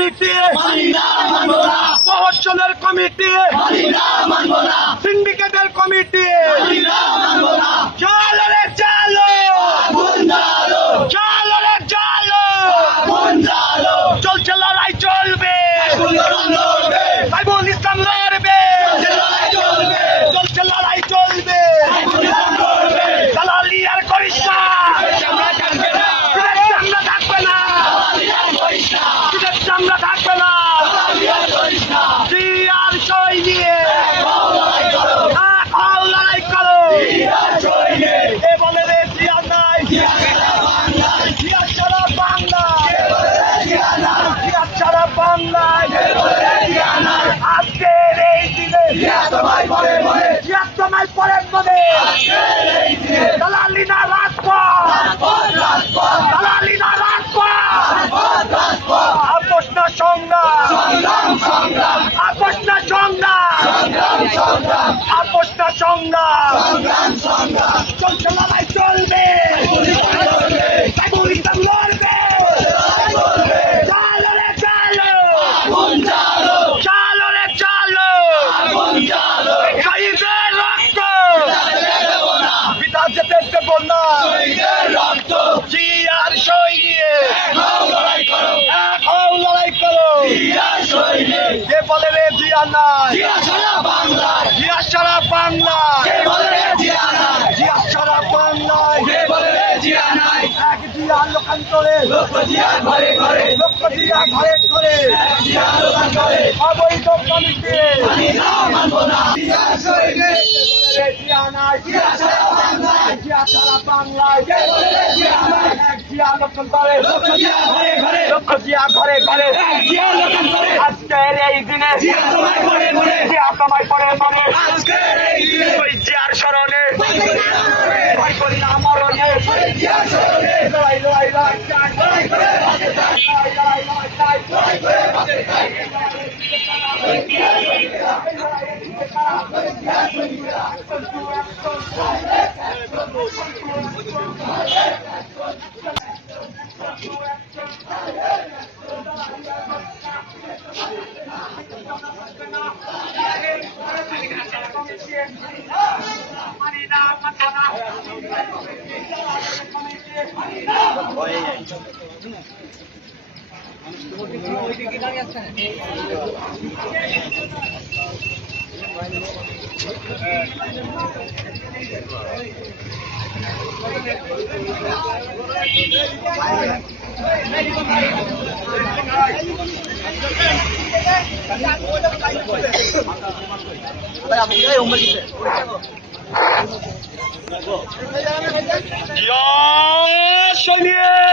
committee প্রহসনের committee সিন্ডিকেটের committee চলো রে চলো চলো রে চলো চলছে লড়াই চলবে সাইফুল ইসলাম লড়বে চলছে লড়াই চলবে দালালি আর করিস না চামড়া থাকবে না চামড়া থাকবে না আর সই নিয়ে লড়াই করো এ বলে রে জিয়া নাই জিয়া ছাড়া বাংলায় জিয়া ছাড়া বাংলায় আজকের এই দিনে জিয়া তোমায় পরে মনে দালালি না রাজপথ দালালি না রাজপথ আপোষ না সংগ্রাম আপোষ না সংগ্রাম আপোষ না সংগ্রাম চলছে লড়াই চলবে সাইফুল ইসলাম লড়বে চলো রে চলো চলো রে চলো শহীদের রক্ত পিতা যেতে দেব না জিয়ার সই নিয়ে এক হও লড়াই করো কে বলে রে জিয়া নাই জিয়া সারা বাংলায় জিয়া সারা বাংলায় এক জিয়া লোকান্তরে লক্ষ জিয়া ঘরে ঘরে অবৈধ কমিটি জিয়া নাই জিয়া সারা বাংলায় এক জিয়া লোকান্তরে লক্ষ জিয়া ঘরে ঘরে আজকের এই দিনে জিয়া তোমায় পরে মনে ওই জিয়ার স্মরণে ভয় করি না মরণে লড়াই লড়াই লড়াই জয় সৈনিক